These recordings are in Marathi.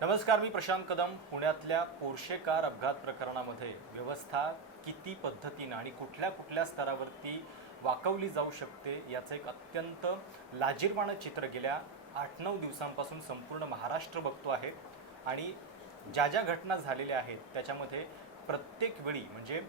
नमस्कार, मी प्रशांत कदम. पुण्यातल्या पोर्शे कार अपघात प्रकरणामध्ये व्यवस्था किती पद्धतीनं आणि कुठल्या कुठल्या स्तरावरती वाकवली जाऊ शकते याचं एक अत्यंत लाजिरवाणं चित्र गेल्या 8-9 दिवसांपासून संपूर्ण महाराष्ट्र बघतो आहे. आणि ज्या ज्या घटना झालेल्या आहेत त्याच्यामध्ये प्रत्येक वेळी म्हणजे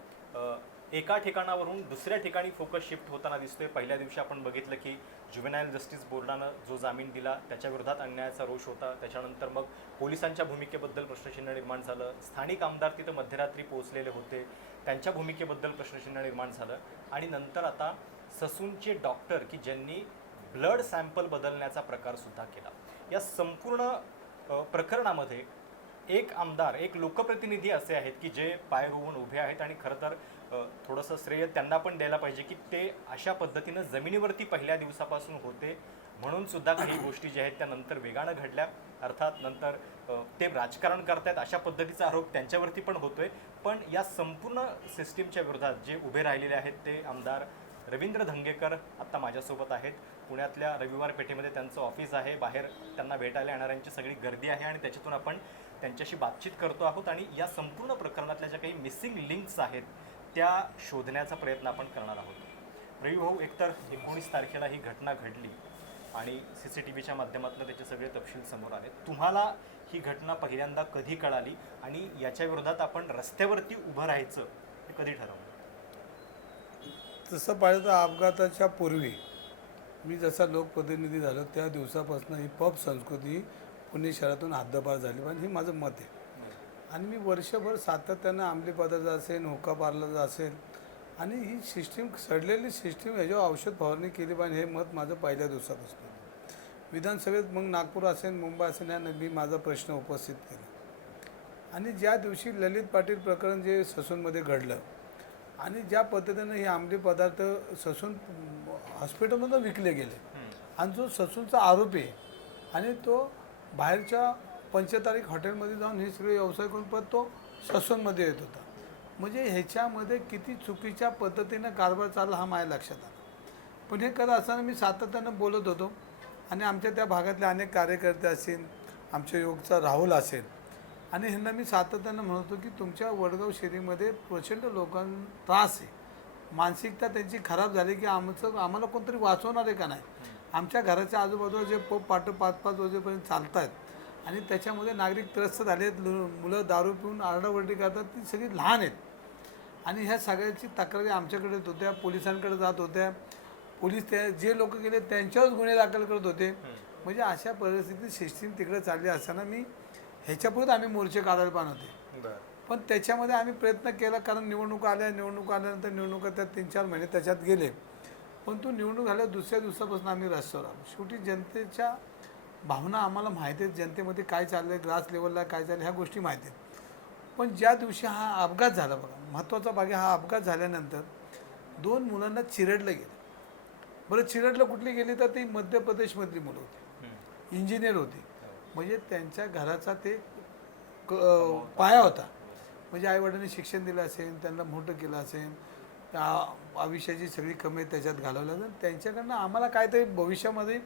एका ठिकाणावरून दुसऱ्या ठिकाणी फोकस शिफ्ट होताना दिसतोय. पहिल्या दिवशी आपण बघितलं की ज्युव्हेनाईल जस्टिस बोर्डानं जो जामीन दिला त्याच्या विरोधात अन्यायाचा रोष होता. त्याच्यानंतर मग पोलिसांच्या भूमिकेबद्दल प्रश्नचिन्ह निर्माण झालं. स्थानिक आमदार तिथं मध्यरात्री पोहोचलेले होते, त्यांच्या भूमिकेबद्दल प्रश्नचिन्ह निर्माण झालं. आणि नंतर आता ससूनचे डॉक्टर की ज्यांनी ब्लड सॅम्पल बदलण्याचा प्रकारसुद्धा केला. या संपूर्ण प्रकरणामध्ये एक आमदार, एक लोकप्रतिनिधी असे आहेत की जे पाय रोवून उभे आहेत. आणि खरं तर थोडंसं श्रेय त्यांना पण द्यायला पाहिजे की ते अशा पद्धतीनं जमिनीवरती पहिल्या दिवसापासून होते, म्हणून सुद्धा काही गोष्टी ज्या आहेत त्या नंतर वेगानं घडल्या. अर्थात नंतर ते राजकारण करतायत अशा पद्धतीचा आरोप त्यांच्यावरती पण होतोय. पण या संपूर्ण सिस्टीमच्या विरोधात जे उभे राहिलेले आहेत ते आमदार रवींद्र धंगेकर आत्ता माझ्यासोबत आहेत. पुण्यातल्या रविवार पेठेमध्ये त्यांचं ऑफिस आहे. बाहेर त्यांना भेटायला येणाऱ्यांची सगळी गर्दी आहे आणि त्याच्यातून आपण त्यांच्याशी बातचीत करतो आहोत. आणि या संपूर्ण प्रकरणातल्या ज्या काही मिसिंग लिंक्स आहेत त्या शोधण्याचा प्रयत्न आपण करणार आहोत. रवी भाऊ, एकतर 19 तारखेला ही घटना घडली आणि CCTVच्या माध्यमातून त्याचे सगळे तपशील समोर आले. तुम्हाला ही घटना पहिल्यांदा कधी कळाली आणि याच्या विरोधात आपण रस्त्यावरती उभं राहायचं हे कधी ठरवलं? तसं पाहिलं तर अपघाताच्या पूर्वी मी जसा लोकप्रतिनिधी झालो त्या दिवसापासून ही पब संस्कृती पुणे शहरातून हद्दपार झाली पण हे माझं मत आहे. आणि मी वर्षभर सातत्यानं अंमली पदार्थ असेल, हुक्का पार्लर असेल आणि ही सिस्टीम सडलेली सिस्टीम ह्याच्यावर औषध फवारणी केली पाहिजे हे मत माझं पहिल्या दिवसापासून. विधानसभेत मग नागपूर असेल, मुंबई असेल यानं मी माझा प्रश्न उपस्थित केला. आणि ज्या दिवशी ललित पाटील प्रकरण जे ससूनमध्ये घडलं आणि ज्या पद्धतीनं हे अंमली पदार्थ ससून हॉस्पिटलमधून विकले गेले आणि जो ससूनचा आरोपी आहे आणि तो बाहेरच्या पंचतारीख हॉटेलमध्ये जाऊन हे सगळे व्यवसाय करून परत तो ससूनमध्ये येत होता. म्हणजे ह्याच्यामध्ये किती चुकीच्या पद्धतीनं कारभार चालला हा माझ्या लक्षात आला. पण हे करत असताना मी सातत्यानं बोलत होतो आणि आमच्या त्या भागातले अनेक कार्यकर्ते असेल, आमच्या योगचा राहुल असेल आणि ह्यांना मी सातत्यानं म्हणतो की तुमच्या वडगाव शहरीमध्ये प्रचंड लोकांना त्रास आहे, मानसिकता त्यांची खराब झाली की आम्हाला कोणतरी वाचवणार आहे का नाही. आमच्या घराच्या आजूबाजूला जे पाटं 5-5 वाजेपर्यंत चालत आहेत आणि त्याच्यामध्ये नागरिक त्रस्त झाले आहेत. मुलं दारू पिऊन आरडाओरडी करतात, ती सगळी लहान आहेत. आणि ह्या सगळ्याची तक्रारी आमच्याकडे येत होत्या, पोलिसांकडे जात होत्या. पोलीस त्या जे लोक गेले त्यांच्यावरच गुन्हे दाखल करत होते. म्हणजे अशा परिस्थितीत सिस्टीम तिकडे चालली असताना मी ह्याच्यापुढे आम्ही मोर्चे काढायला पाहत होते. पण त्याच्यामध्ये आम्ही प्रयत्न केला कारण निवडणुका आल्यानंतर निवडणुका त्या 3-4 महिने त्याच्यात गेले. पण तो निवडणूक झाल्या दुसऱ्या दिवसापासून आम्ही रस्त्यावर आलो. शेवटी जनतेच्या भावना आम्हाला माहिती आहेत, जनतेमध्ये काय चाललं आहे, ग्रास लेवलला काय चाललं ह्या गोष्टी माहिती आहेत. पण ज्या दिवशी हा अपघात झाला बघा, महत्त्वाचा भाग हा अपघात झाल्यानंतर 2 मुलांना चिरडलं गेलं. बरं, चिरडलं कुठली गेली तर ती मध्य प्रदेशमधली मुलं होती, इंजिनियर होती. म्हणजे त्यांच्या घराचा ते पाया होता. म्हणजे आईवडिलांनी शिक्षण दिलं असेल, त्यांना मोठं केलं असेल, आयुष्याची सगळी कमाई त्याच्यात घालवलं तर त्यांच्याकडनं आम्हाला काहीतरी भविष्यामध्ये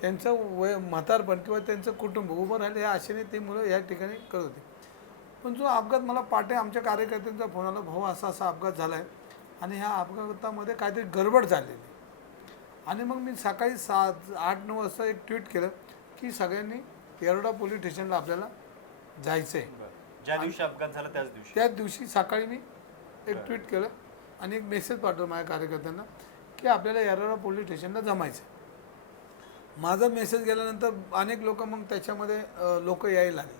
त्यांचं म्हातारपण किंवा त्यांचं कुटुंब उभं राहिलं या आशेने ते मुलं या ठिकाणी करत होते. पण जो अपघात मला पाटे आमच्या कार्यकर्त्यांचा फोन आला, भाऊ असा अपघात झाला आहे आणि ह्या अपघातामध्ये काहीतरी गडबड झालेली. आणि मग मी सकाळी 7-8-9 वाजता एक ट्विट केलं की सगळ्यांनी येरवडा पोलीस स्टेशनला आपल्याला जायचं आहे. ज्या दिवशी अपघात झाला त्याच दिवशी सकाळी मी एक ट्विट केलं आणि एक मेसेज पाठवला माझ्या कार्यकर्त्यांना की आपल्याला येरवडा पोलीस स्टेशनला जमायचं. माझा मेसेज गेल्यानंतर अनेक लोक मग त्याच्यामध्ये लोक यायला लागले.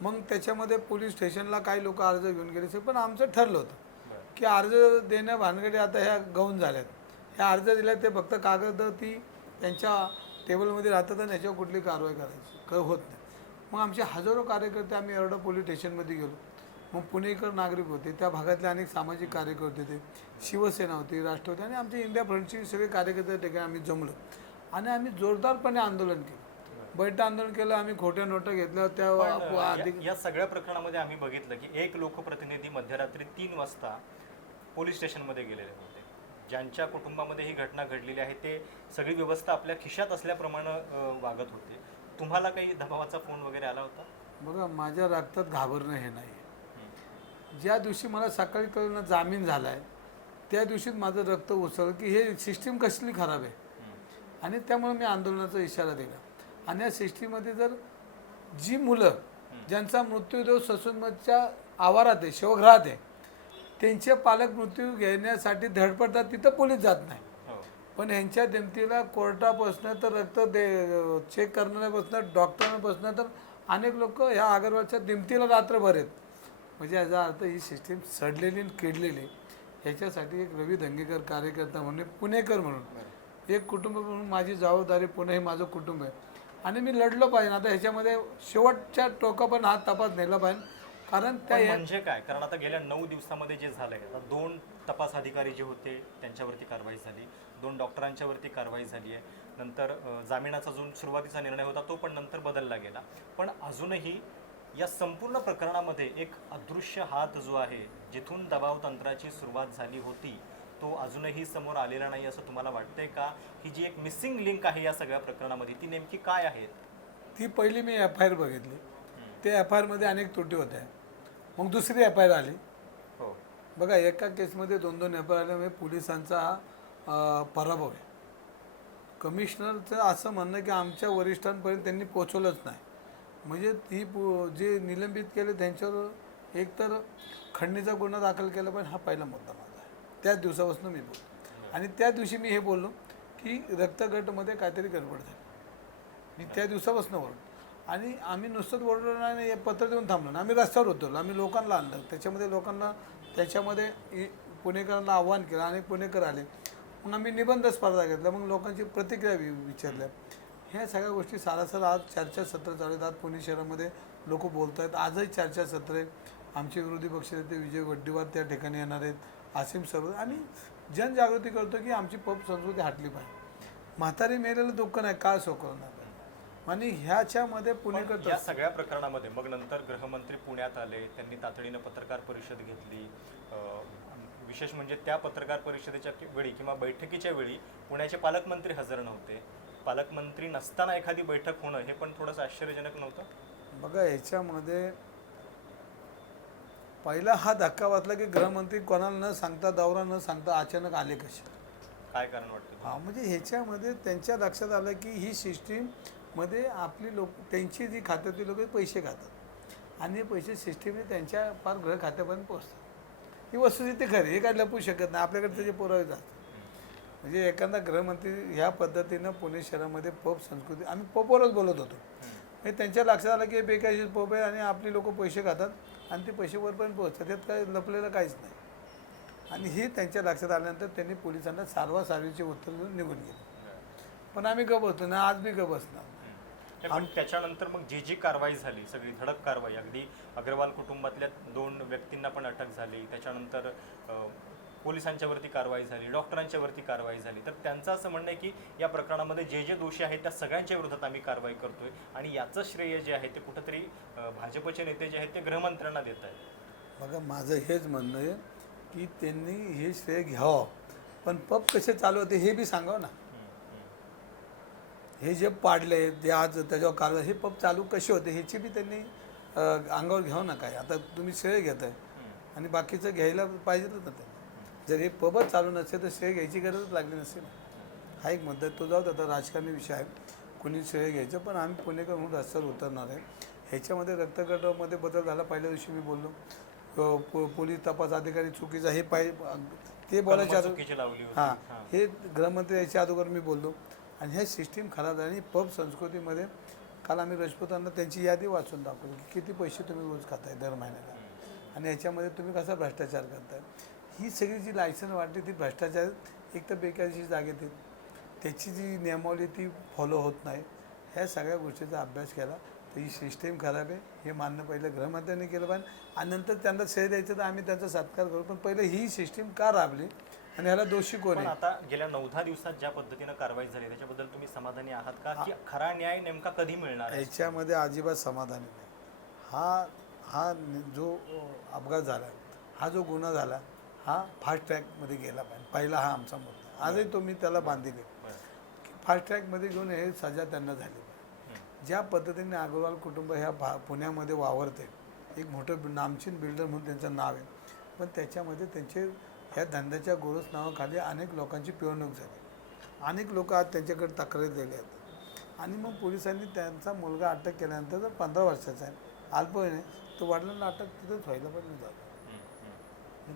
मग त्याच्यामध्ये पोलीस स्टेशनला काही लोक अर्ज घेऊन गेले. पण आमचं ठरलं होतं की अर्ज देण्या भानगडी आता ह्या गौण झाल्यात. ह्या अर्ज दिल्या ते फक्त कागद ती त्यांच्या टेबलमध्ये राहतात आणि याच्यावर कुठली कारवाई करायची होत नाही. मग आमचे हजारो कार्यकर्ते आम्ही येरवडा पोलीस स्टेशनमध्ये गेलो. मग पुणेकर नागरिक होते, त्या भागातले अनेक सामाजिक कार्यकर्ते होते, शिवसेना होती, राष्ट्रवादी आणि आमचे इंडिया फ्रंटचे सगळे कार्यकर्ते ठिकाणी आम्ही जमलो आणि आम्ही जोरदारपणे आंदोलन केलं. बैठं आंदोलन केलं. आम्ही खोट्या नोटा घेतल्या. त्या या सगळ्या प्रकरणामध्ये आम्ही बघितलं की एक लोकप्रतिनिधी मध्यरात्री 3 वाजता पोलीस स्टेशनमध्ये गेलेले होते. ज्यांच्या कुटुंबामध्ये ही घटना घडलेली आहे ते सगळी व्यवस्था आपल्या खिशात असल्याप्रमाणे वागत होते. तुम्हाला काही दबावाचा फोन वगैरे आला होता? बघा, माझ्या रक्तात घाबरणं हे नाही. ज्या दिवशी मला सकाळी कळलं जामीन झाला आहे त्या दिवशीच माझं रक्त उसळलं की हे सिस्टीम कसली खराब आहे. आणि त्यामुळे मी आंदोलनाचा इशारा दिला. आणि या सिस्टीममध्ये जर जी मुलं ज्यांचा मृत्यूदेव ससूनमधच्या आवारात आहे, शिवगृहात आहे, त्यांचे पालक मृत्यू घेण्यासाठी धडपडतात, तिथं पोलीस जात नाही. पण ह्यांच्या दिमतीला कोर्टापासून तर रक्त चेक करणाऱ्यापासून डॉक्टरांपासून तर अनेक लोक ह्या अगरवालच्या दिमतीला रात्रभर आहेत. म्हणजे याचा अर्थ ही सिस्टीम सडलेली आणि किडलेली. ह्याच्यासाठी एक रवी धंगेकर कार्यकर्ता म्हणून, पुणेकर म्हणून, एक कुटुंब म्हणून माझी जबाबदारी. पुणे हे माझं कुटुंब आहे आणि मी लढलो पाहिजे. आता ह्याच्यामध्ये शेवटच्या टोकापर्यंत हा तपास नेला पाहिजे. कारण त्या म्हणजे काय, कारण आता गेल्या 9 दिवसामध्ये जे झालंय, आता 2 तपास अधिकारी जे होते त्यांच्यावरती कारवाई झाली, 2 डॉक्टरांच्यावरती कारवाई झाली आहे. नंतर जामिनाचा जो सुरुवातीचा निर्णय होता तो पण नंतर बदलला गेला. पण अजूनही या संपूर्ण प्रकरणामध्ये एक अदृश्य हात जो आहे, जिथून दबाव तंत्राची सुरुवात झाली होती, तो अजूनही समोर आलेला नाही असं तुम्हाला वाटतंय का? ही जी एक मिसिंग लिंक आहे या सगळ्या प्रकरणामध्ये, ती नेमकी काय आहे? ती पहिली मी FIR बघितली. त्या FIRमध्ये अनेक त्रुटी होत्या. मग दुसरी FIR आली. हो, बघा, एका केसमध्ये 2-2 FIR आल्यामुळे पोलिसांचा पराभव आहे. कमिशनरचं असं म्हणणं की आमच्या वरिष्ठांपर्यंत त्यांनी पोचवलंच नाही. म्हणजे ती जे निलंबित केले त्यांच्यावर एकतर खंडणीचा गुन्हा दाखल केला पाहिजे, हा पहिला मुद्दा माझा आहे. त्याच दिवसापासून मी बोलतो. आणि त्या दिवशी मी हे बोललो की रक्तगटमध्ये काहीतरी गडबड झाली. मी त्या दिवसापासून बोललो. आणि आम्ही नुसतंच बोललो नाही, पत्र देऊन थांबलो ना, आम्ही रस्त्यावर होतो. आम्ही लोकांना आणलं, त्याच्यामध्ये पुणेकरांना आव्हान केलं, अनेक पुणेकर आले. मग आम्ही निबंध स्पर्धा घेतल्या, मग लोकांची प्रतिक्रिया विचारल्या. ह्या सगळ्या गोष्टी सारासार आज चर्चासत्र चालू आहेत. आज पुणे शहरामध्ये लोक बोलत आहेत. आजही चर्चासत्र आहे. आमचे विरोधी पक्षनेते विजय वड्डेवार त्या ठिकाणी येणार आहेत, आसिम सरवर. आम्ही जनजागृती करतो की आमची पब संस्कृती हटली पाहिजे. म्हातारी मेलेलं दुःख नाही, काळ सोकवणार नाही. आणि ह्याच्यामध्ये पुणेकर या सगळ्या प्रकरणामध्ये मग नंतर गृहमंत्री पुण्यात आले, त्यांनी तातडीनं पत्रकार परिषद घेतली. विशेष म्हणजे त्या पत्रकार परिषदेच्या वेळी किंवा बैठकीच्या वेळी पुण्याचे पालकमंत्री हजर नव्हते. पालकमंत्री नसताना एखादी बैठक होणं हे पण थोडंसं आश्चर्यजनक नव्हतं? बघा, ह्याच्यामध्ये पहिला हा धक्का वाचला की गृहमंत्री कोणाला न सांगता, दौरा न सांगता अचानक आले कसे, काय कारण वाटतं? हा, म्हणजे ह्याच्यामध्ये त्यांच्या लक्षात आलं की ही सिस्टीममध्ये आपली लोक, त्यांची जी खात्यातली लोक पैसे खातात आणि हे पैसे सिस्टीमने त्यांच्या फार गृह खात्यापर्यंत पोहोचतात. ही वस्तुस्थिती खरी, हे काय लपू शकत नाही. आपल्याकडे त्याचे पुरावे जातात. म्हणजे एखादा गृहमंत्री ह्या पद्धतीनं पुणे शहरामध्ये पब संस्कृती, आम्ही पबवरच बोलत होतो, म्हणजे त्यांच्या लक्षात आलं की हे बेकायदेशीर पब आहे आणि आपली लोक पैसे खातात आणि ते पैसे वरपर्यंत पोहोचतात, त्यात काय लपलेलं काहीच नाही. आणि हे त्यांच्या लक्षात आल्यानंतर त्यांनी पोलिसांना सारवासारवीचे उत्तर देऊन निघून गेले. पण आम्ही गप बसतो ना, आज बी गप बसणार. पण त्याच्यानंतर मग जी कारवाई झाली, सगळी धडक कारवाई, अगदी अग्रवाल कुटुंबातल्या 2 व्यक्तींना पण अटक झाली, त्याच्यानंतर पोलिसांच्यावरती कारवाई झाली, डॉक्टरांच्यावरती कारवाई झाली. तर त्यांचं असं म्हणणं आहे की या प्रकरणामध्ये जे दोषी आहेत त्या सगळ्यांच्या विरोधात आम्ही कारवाई करतोय आणि याचं श्रेय जे आहे ते कुठंतरी भाजपचे नेते जे आहेत ते गृहमंत्र्यांना देत आहेत. बघा, माझं हेच म्हणणं आहे की त्यांनी हे श्रेय घ्यावं, पण पब कसे चालू होते हे बी सांगावं ना. हे जे पाडले ते आज त्याच्यावर कारवाई, हे पब चालू कसे होते ह्याची बी त्यांनी अंगावर घ्यावं ना. काय आता तुम्ही श्रेय घेत आहे आणि बाकीचं घ्यायला पाहिजेच ना. त्यांनी जर हे पबच चालू नसते तर श्रेय घ्यायची गरजच लागली नसते ना. हा एक मुद्दा, तो जाऊ आता राजकारणी विषय आहे, कोणी श्रेय घ्यायचं. पण आम्ही पुणेकर म्हणून रस्त्यावर उतरणार आहे. ह्याच्यामध्ये रक्तगटामध्ये बदल झाला. पहिल्या दिवशी मी बोललो पोलीस तपास अधिकारी चुकीचा, हे ते बोलायच्या अगोदर, हां, हे गृहमंत्री याच्या अगोदर मी बोललो. आणि ह्या सिस्टीम खराब झाली. आणि पब संस्कृतीमध्ये काल आम्ही राजपूतांना त्यांची यादी वाचून दाखवली की किती पैसे तुम्ही रोज खाताय दर महिन्याला आणि ह्याच्यामध्ये तुम्ही कसा भ्रष्टाचार करताय. ही सगळी जी लायसन वाटते ती भ्रष्टाचार, एक तर बेकायदेशीर जागेत येत, त्याची जी नियमावली ती फॉलो होत नाही. ह्या सगळ्या गोष्टीचा अभ्यास केला तर ही सिस्टीम खराब आहे हे मान्य पहिलं गृहमंत्र्यांनी केलं पाहिजे. आणि नंतर त्यांना श्रेय द्यायचं तर आम्ही त्यांचा सत्कार करू. पण पहिलं ही सिस्टीम का राबली आणि ह्याला दोषी कोण आहे? आता गेल्या 9-10 दिवसात ज्या पद्धतीनं कारवाई झाली त्याच्याबद्दल तुम्ही समाधानी आहात का, की खरा न्याय नेमका कधी मिळणार? याच्यामध्ये अजिबात समाधानी नाही. हा जो अपघात झाला, हा जो गुन्हा झाला, हा फास्ट ट्रॅकमध्ये गेला पाहिजे. पहिला हा आमचा मुद्दा. आजही तो मी त्याला बांधिले की फास्ट ट्रॅकमध्ये घेऊन हे सजा त्यांना झाली पाहिजे. ज्या पद्धतीने अग्रवाल कुटुंब ह्या पुण्यामध्ये वावरते, एक मोठं नामचीन बिल्डर म्हणून त्यांचं नाव आहे, पण त्याच्यामध्ये त्यांचे ह्या धंद्याच्या गोरस नावाखाली अनेक लोकांची पिळवणूक झाली. अनेक लोक आज त्यांच्याकडे तक्रारी दिल्या आहेत आणि मग पोलिसांनी त्यांचा मुलगा अटक केल्यानंतर जर 15 वर्षाचा आहे, अल्पवयीन आहे, तो वडिलांना अटक तिथंच व्हायला पण नाही जात.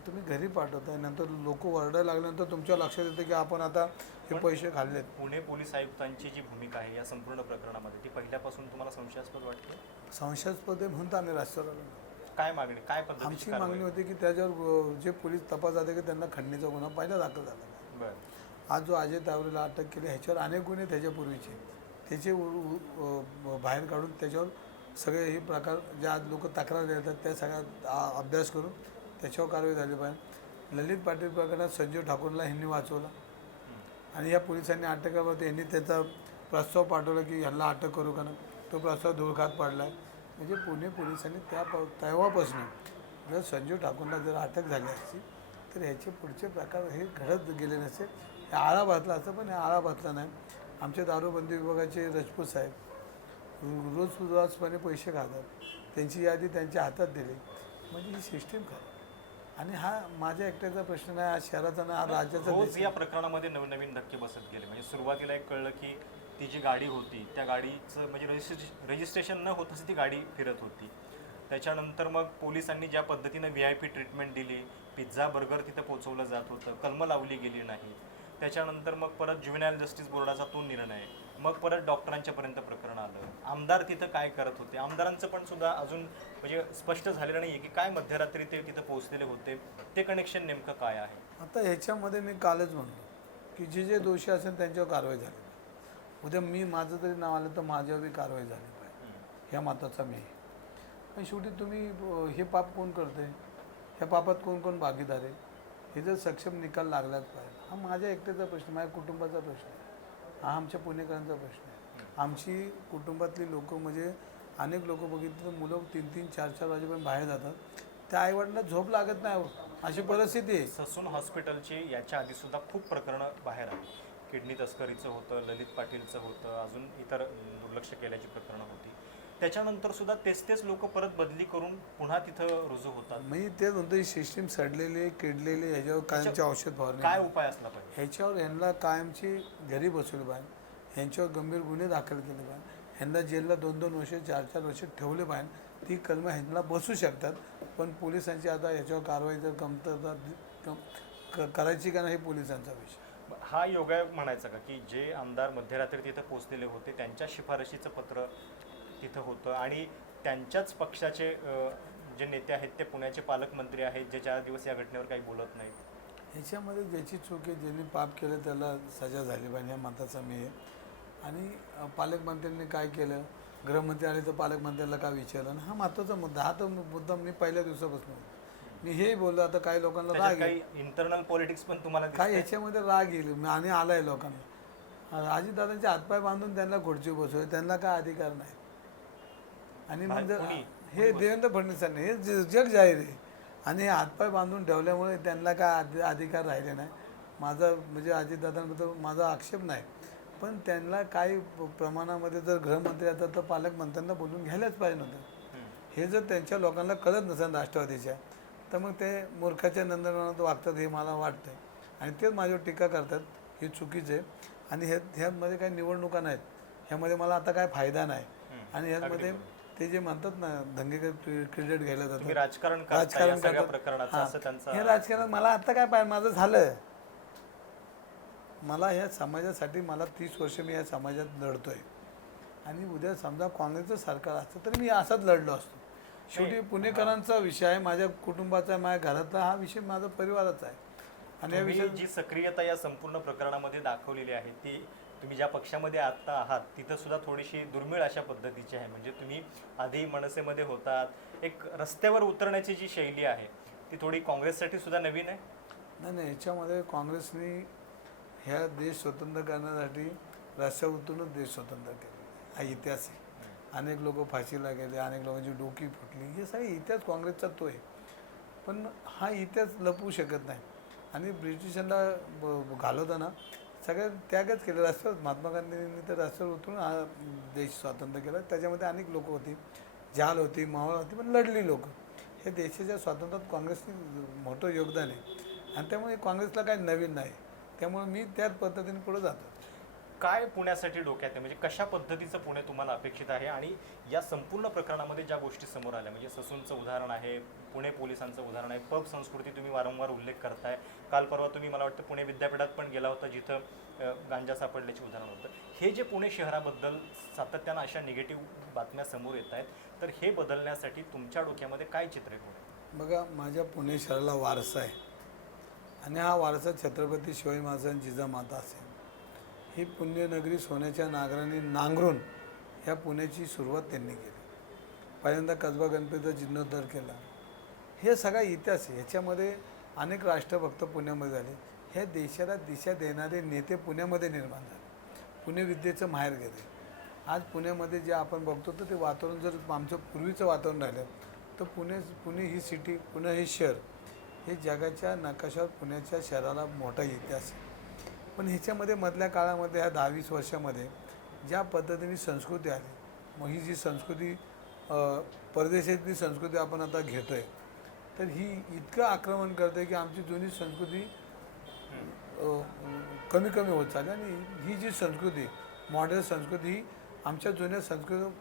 तुम्ही घरी पाठवताय, नंतर लोक ओरडायला लागल्यानंतर तुमच्या लक्षात येतं की आपण आता हे पैसे खाल्लेत. पुणे पोलीस आयुक्तांची जी भूमिका आहे या संपूर्ण प्रकरणामध्ये ती पहिल्यापासून तुम्हाला संशयास्पद वाटते? संशयास्पद आहे म्हणून आम्ही राष्ट्रवाला काय मागणी, काय पद्धतीची आमची कारवाई? मागणी होती की त्याच्यावर जे पोलीस तपास जाते की त्यांना खंडणीचा गुन्हा पहिला दाखल झाला. बरं. आज जो अजय तावरेला अटक केली ह्याच्यावर अनेक गुन्हे त्याच्यापूर्वीचे त्याचे बाहेर काढून त्याच्यावर सगळे हे प्रकार जे आज लोक तक्रार देतात त्या सगळ्या अभ्यास करून त्याच्यावर कारवाई झाली पाहिजे. ललित पाटील प्रकरणात संजीव ठाकूरला ह्यांनी वाचवलं आणि या पोलिसांनी अटकामध्ये यांनी त्याचा प्रस्ताव पाठवला की ह्यांना अटक करू का नाही, तो प्रस्ताव धुळखात पडला आहे. म्हणजे पुणे पोलिसांनी तेव्हापासून जर संजीव ठाकूरला जर अटक झाली असती तर ह्याचे पुढचे प्रकार हे घडत गेले नसते. हे आळा बसला असतं, पण हे आळा बसला नाही. आमचे दारूबंदी विभागाचे राजपूत साहेब रोजपाने पैसे खातात, त्यांची यादी त्यांच्या हातात दिली, म्हणजे ही सिस्टीम खरं. आणि हा माझ्या एकट्याचा प्रश्न नाही, हा शहराचा नाही, हा राज्याचा. रोज या प्रकरणामध्ये नवनवीन धक्के बसत गेले. म्हणजे सुरुवातीला एक कळलं की ती जी गाडी होती त्या गाडीचं म्हणजे रजिस्ट्रेशन न होताच ती गाडी फिरत होती. त्याच्यानंतर मग पोलिसांनी ज्या पद्धतीनं VIP ट्रीटमेंट दिली, पिझ्झा बर्गर तिथं पोचवलं जात होतं, कलमं लावली गेली नाही. त्याच्यानंतर मग परत ज्युव्हेनाइल जस्टिस बोर्डाचा तो निर्णय, मग परत डॉक्टरांच्यापर्यंत प्रकरण आलं. आमदार तिथं काय करत होते, आमदारांचं पण सुद्धा अजून म्हणजे स्पष्ट झालेलं नाही आहे की काय मध्यरात्री ते तिथं पोहोचलेले होते, ते कनेक्शन नेमकं काय आहे. आता ह्याच्यामध्ये मी कालच म्हणलो की जे दोषी असेल त्यांच्यावर कारवाई झाली. उद्या माझं तरी नाव आलं तर माझ्यावरही कारवाई झाली पाहिजे, ह्या मताचा मी आहे. पण शेवटी तुम्ही हे पाप कोण करते, ह्या पापात कोण कोण भागीदार आहे, हे जर सक्षम निकाल लागलाच पाहिजे. हा माझ्या एकट्याचा प्रश्न, माझ्या कुटुंबाचा प्रश्न आहे, हा आमच्या पुणेकरांचा प्रश्न आहे. आमची कुटुंबातली लोक म्हणजे अनेक लोक बघितलं तर मुलं 3-3, 4-4 वाजेपर्यंत बाहेर जातात, त्या आईवडिलांना झोप लागत नाही, अशी परिस्थिती आहे. ससून हॉस्पिटलची याच्या आधीसुद्धा खूप प्रकरणं बाहेर आली. किडनी तस्करीचं होतं, ललित पाटीलचं होतं, अजून इतर दुर्लक्ष केल्याची प्रकरणं होती. त्याच्यानंतर सुद्धा तेच लोक परत बदली करून पुन्हा तिथं रुजू होतात. मी तेच म्हणतो, ही सिस्टीम सडलेली किडलेली, ह्याच्यावर कायमचे औषध फवारणी, काय उपाय असला पाहिजे ह्याच्यावर ह्यांना कायमची घरी बसवली पाहिजे, ह्यांच्यावर गंभीर गुन्हे दाखल केले पाहिजे, ह्यांना जेलला 2-2 वर्ष 4-4 वर्ष ठेवले पाहिजे. ती कलमं ह्यांना बसू शकतात, पण पोलिसांची आता ह्याच्यावर कारवाई जर कमतरता करायची का नाही, पोलिसांचा विषय. हा योगायोग म्हणायचा का की जे आमदार मध्यरात्री तिथं पोचलेले होते त्यांच्या शिफारशीचं पत्र तिथं होतं आणि त्यांच्याच पक्षाचे जे नेते आहेत ते पुण्याचे पालकमंत्री आहेत जे 4 दिवस या घटनेवर काही बोलत नाहीत. ह्याच्यामध्ये ज्याची चूक आहे, ज्यांनी पाप केलं त्याला सजा झाली पाहिजे, या मताचा मी आहे. आणि पालकमंत्र्यांनी काय केलं, गृहमंत्री आले तर पालकमंत्र्याला काय विचारलं, हा महत्त्वाचा मुद्दा. हा तर मुद्दा मी पहिल्या दिवसापासून मी हे बोललो. आता काही लोकांना राग काही इंटरनल पॉलिटिक्स पण तुम्हाला काय ह्याच्यामध्ये राग येईल आणि आलाय लोकांना. अजितदादांचे हातपाय बांधून त्यांना खुर्ची बसवले, त्यांना काय अधिकार नाही. आणि म्हणजे हे देवेंद्र फडणवीसांनी हे जग जाहीर आहे आणि हे हातपाय बांधून ठेवल्यामुळे त्यांना काय अधिकार राहिले नाही. माझा म्हणजे अजितदादांबद्दल माझा आक्षेप नाही, पण त्यांना काही प्रमाणामध्ये जर गृहमंत्री येतात तर पालकमंत्र्यांना बोलून घ्यायलाच पाहिजे नव्हतं. हे जर त्यांच्या लोकांना कळत नसेल राष्ट्रवादीच्या, तर मग ते मूर्खाच्या नंदनवनात वागतात हे मला वाटतं. आणि तेच माझ्यावर टीका करतात, हे चुकीचं आहे. आणि ह्यामध्ये काही निवडणुका नाहीत, ह्यामध्ये मला आता काय फायदा नाही. आणि ह्यामध्ये ते जे म्हणतात ना दंगेकर क्रेडिट घ्यायला जातात, राजकारण करतात, हे राजकारण मला आता काय पाहिजे, माझं झालं. मला ह्या समाजासाठी मला 30 वर्ष मी या समाजात लढतोय आणि उद्या समजा काँग्रेसचं सरकार असतं तर मी असाच लढलो असतो. शेवटी पुणेकरांचा विषय आहे, माझ्या कुटुंबाचा, माझ्या घरातला हा विषय माझा परिवाराचा आहे. आणि या विषयी जी सक्रियता या संपूर्ण प्रकरणामध्ये दाखवलेली आहे ती तुम्ही ज्या पक्षामध्ये आता आहात तिथं सुद्धा थोडीशी दुर्मिळ अशा पद्धतीची आहे. म्हणजे तुम्ही आधी मनसेमध्ये होतात, एक रस्त्यावर उतरण्याची जी शैली आहे ती थोडी काँग्रेससाठी सुद्धा नवीन आहे. नाही, याच्यामध्ये काँग्रेसने ह्या देश स्वतंत्र करण्यासाठी रस्त्यावर उतरूनच देश स्वतंत्र केला, हा इतिहास आहे. अनेक लोक फाशीला गेले, अनेक लोकांची डोकी फुटली, हे सगळे इतिहास काँग्रेसचा तो आहे. पण हा इतिहास लपवू शकत नाही. आणि ब्रिटिशांना घालवताना सगळं त्यागच केलं. रस्त्यावर महात्मा गांधींनी तर रस्त्यावर उतरून हा देश स्वातंत्र्य केला. त्याच्यामध्ये अनेक लोक होती, जहाल होती, मावळ होती, पण लढली लोक. हे देशाच्या स्वातंत्र्यात काँग्रेसने मोठं योगदान आहे आणि त्यामुळे काँग्रेसला काही नवीन नाही. त्यामुळे मी त्याच पद्धतीने पुढे जातो. काय पुण्यासाठी डोक्यात आहे, म्हणजे कशा पद्धतीचं पुणे तुम्हाला अपेक्षित आहे? आणि या संपूर्ण प्रकरणामध्ये ज्या गोष्टी समोर आल्या, म्हणजे ससूनचं उदाहरण आहे, पुणे पोलिसांचं उदाहरण आहे, पब संस्कृती तुम्ही वारंवार उल्लेख करताय. काल परवा तुम्ही मला वाटतं पुणे विद्यापीठात पण गेला होता, जिथं गांजा सापडल्याचे उदाहरण होतं. हे जे पुणे शहराबद्दल सातत्यानं अशा निगेटिव्ह बातम्या समोर येत आहेत, तर हे बदलण्यासाठी तुमच्या डोक्यामध्ये काय चित्र आहे पुणे? बघा, माझ्या पुणे शहराला वारसा आहे आणि हा वारसा छत्रपती शिवाजी महाराज जिजामाता असेल. ही पुण्यनगरी सोन्याच्या नांगराने नांगरून ह्या पुण्याची सुरुवात त्यांनी केली. पहिल्यांदा कसबा गणपतीचा जीर्णोद्धार केला. हे सगळा इतिहास आहे. ह्याच्यामध्ये अनेक राष्ट्रभक्त पुण्यामध्ये झाले. हे देशाला दिशा देणारे नेते पुण्यामध्ये निर्माण झाले. पुणे विद्येचं माहेर गेले. आज पुण्यामध्ये जे आपण बघतो तर ते वातावरण जर आमचं पूर्वीचं वातावरण राहिलं तर पुणे ही सिटी, पुणे हे शहर हे जगाच्या नकाशावर पुण्याच्या शहराला मोठा इतिहास आहे. पण ह्याच्यामध्ये मधल्या काळामध्ये ह्या 10-20 वर्षामध्ये ज्या पद्धतीने संस्कृती आली, मग ही जी संस्कृती परदेशातली संस्कृती आपण आता घेतो आहे, तर ही इतकं आक्रमण करते की आमची जुनी संस्कृती कमी कमी होत चालली. आणि ही जी संस्कृती, मॉडर्न संस्कृती, ही आमच्या जुन्या संस्कृती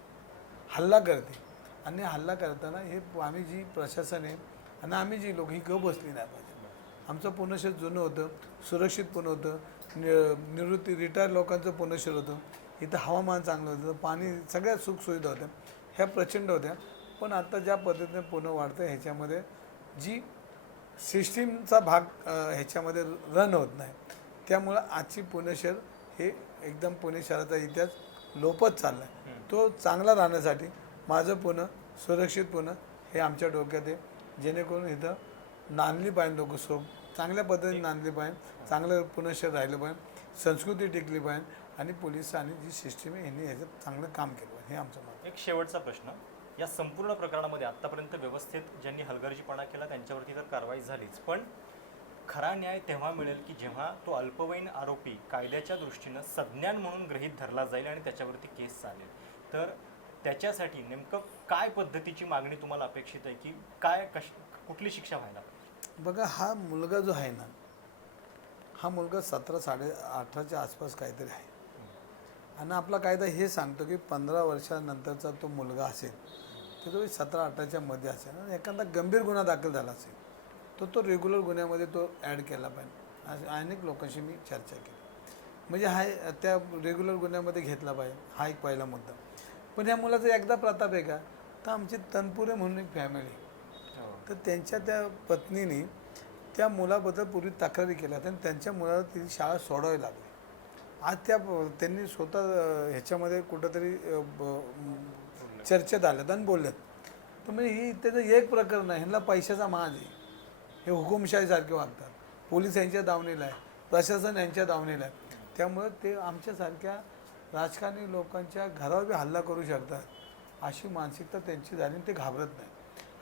हल्ला करते. आणि हल्ला करताना हे आम्ही जी प्रशासन आहे आणि आम्ही जी लोक ही बसली नाही पाहिजे. आमचं पुणे शहर जुनं होतं, सुरक्षित पुणे होतं, निवृत्ती रिटायर लोकांचं पुणे शहर होतं. इथं हवामान चांगलं होतं, पाणी, सगळ्या सुखसुविधा होत्या, ह्या प्रचंड होत्या. पण आता ज्या पद्धतीने पुणे वाढतं ह्याच्यामध्ये जी सिस्टीमचा भाग ह्याच्यामध्ये रन होत नाही. त्यामुळं आजची पुणे शहर हे एकदम पुणे शहराचा इतिहास लोपत चालला आहे. तो चांगला राहण्यासाठी माझं पुणे, सुरक्षित पुणे हे आमच्या डोक्यात आहे. जेणेकरून इथं नांदली पाहिजे, लोक चांगल्या पद्धतीने नांदली पाहिजे, चांगलं पुणे शहर राहिलं पाहिजे, संस्कृती टिकली पाहिजे आणि पोलीस आणि जी सिस्टीम आहे यांनी ह्याच्यात चांगलं काम केलं पाहिजे, हे आमचं मत. एक शेवटचा प्रश्न, या संपूर्ण प्रकरणामध्ये आत्तापर्यंत व्यवस्थेत ज्यांनी हलगर्जीपणा केला त्यांच्यावरती तर कारवाई झालीच, पण खरा न्याय तेव्हा मिळेल की जेव्हा तो अल्पवयीन आरोपी कायद्याच्या दृष्टीनं संज्ञान म्हणून गृहीत धरला जाईल आणि त्याच्यावरती केस चालेल. तर त्याच्यासाठी नेमकं काय पद्धतीची मागणी तुम्हाला अपेक्षित आहे, की काय कुठली शिक्षा व्हायला पाहिजे? बघा, हा मुलगा जो आहे ना, हा मुलगा 17-18च्या आसपास काहीतरी आहे. आणि आपला कायदा हे सांगतो की 15 वर्षानंतरचा तो मुलगा असेल तर तो 17-18च्या मध्ये असेल आणि एखादा गंभीर गुन्हा दाखल झाला असेल तो रेग्युलर गुन्ह्यामध्ये तो ॲड केला पाहिजे. असे अनेक लोकांशी मी चर्चा केली. म्हणजे हा त्या रेग्युलर गुन्ह्यामध्ये घेतला पाहिजे, हा एक पहिला मुद्दा. पण या मुलाचा एकदा प्रताप आहे का, तर आमची तनपुरे म्हणून एक फॅमिली, तर त्यांच्या त्या पत्नीने त्या मुलाबद्दल पूर्वी तक्रारी केल्या आणि त्यांच्या मुलाला ती शाळा सोडावी लागली. आज त्यांनी स्वतः ह्याच्यामध्ये कुठंतरी चर्चेत आल्यात आणि बोलल्यात. तर म्हणजे ही त्याचं एक प्रकरण आहे. ह्यांना पैशाचा माज आहे, हे हुकुमशाहीसारखे वागतात, पोलीस यांच्या दावणीला आहे, प्रशासन यांच्या दावणीला आहे. त्यामुळं ते आमच्यासारख्या राजकारणी लोकांच्या घरावर बी हल्ला करू शकतात, अशी मानसिकता त्यांची झाली. ते घाबरत नाही.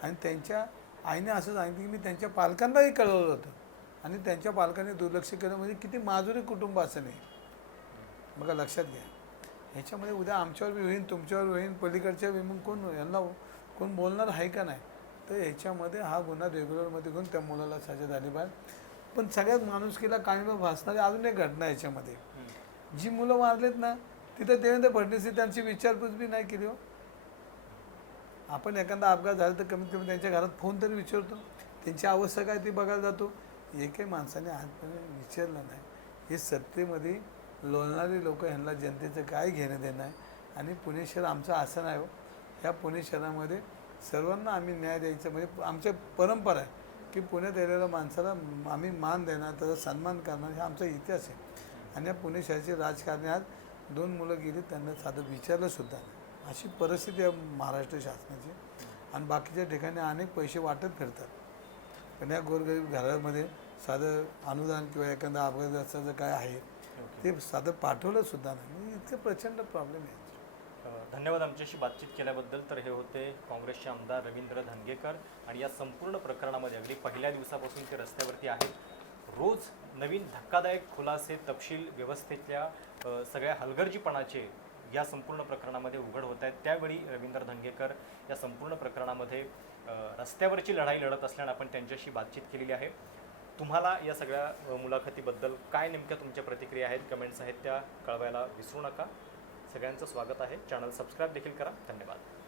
आणि त्यांच्या आईने असं सांगितलं की मी त्यांच्या पालकांनाही कळवलं होतं आणि त्यांच्या पालकांनी दुर्लक्ष केलं. म्हणजे किती माजुरी कुटुंब असं नाही. बघा, लक्षात घ्या, ह्याच्यामध्ये उद्या आमच्यावर बी होईन, तुमच्यावर होईन, पलीकडच्या मग कोण बोलणार आहे का नाही. तर ह्याच्यामध्ये हा गुन्हा रेग्युलरमध्ये घेऊन त्या मुलाला सजा झाली पाहिजे. पण सगळ्यात माणुसकीला कायम भासणारी अजून एक घटना याच्यामध्ये, जी मुलं मारलेत ना, तिथं देवेंद्र फडणवीस त्यांची विचारपूस बी नाही केली. हो, आपण एखादा अपघात झाला तर कमीत कमी त्यांच्या घरात फोन तरी विचारतो, त्यांची अवस्था काय ती बघायला जातो. एकही माणसाने आजपर्यंत विचारलं नाही. हे सत्तेमध्ये लोळणारी लोक, ह्यांना जनतेचं काय घेणं देणं आहे. आणि पुणे शहर आमचं असं नाही. हो, ह्या पुणे शहरामध्ये सर्वांना आम्ही न्याय द्यायचा, म्हणजे आमच्या परंपरा आहे की पुण्यात येणाऱ्या माणसाला आम्ही मान देणार, त्याचा सन्मान करणार, हे आमचा इतिहास आहे. आणि या पुणे शहराची राजकारणी आज 2 मुलं गेली, त्यांना साधं विचारलंसुद्धा नाही, अशी परिस्थिती आहे महाराष्ट्र शासनाची. आणि बाकीच्या ठिकाणी अनेक पैसे वाटत फिरतात, पण या गोरगरीब घरामध्ये साधं अनुदान किंवा एखादा अपघाताचं काय आहे ते साधं पाठवलंसुद्धा नाही. म्हणजे इतके प्रचंड प्रॉब्लेम आहे. धन्यवाद आमच्याशी बातचीत केल्याबद्दल. तर हे होते काँग्रेसचे आमदार रवींद्र धंगेकर. आणि या संपूर्ण प्रकरणामध्ये अगदी पहिल्या दिवसापासून ते रस्त्यावरती आहेत. रोज नवीन धक्कादायक खुलासे तपशील व्यवस्थेतल्या सगळ्या हलगर्जीपणाचे या संपूर्ण प्रकरणामध्ये उघड होत आहेत, त्यावेळी रवींद्र धंगेकर या संपूर्ण प्रकरणामध्ये रस्त्यावरची लढाई लढत असल्यानं आपण त्यांच्याशी बातचीत केलेली आहे. तुम्हाला या सगळ्या मुलाखतीबद्दल काय नेमक्या तुमच्या प्रतिक्रिया आहेत, कमेंट्स आहेत, त्या कळवायला विसरू नका. सगळ्यांचं स्वागत आहे. चॅनल सबस्क्राईब देखील करा. धन्यवाद.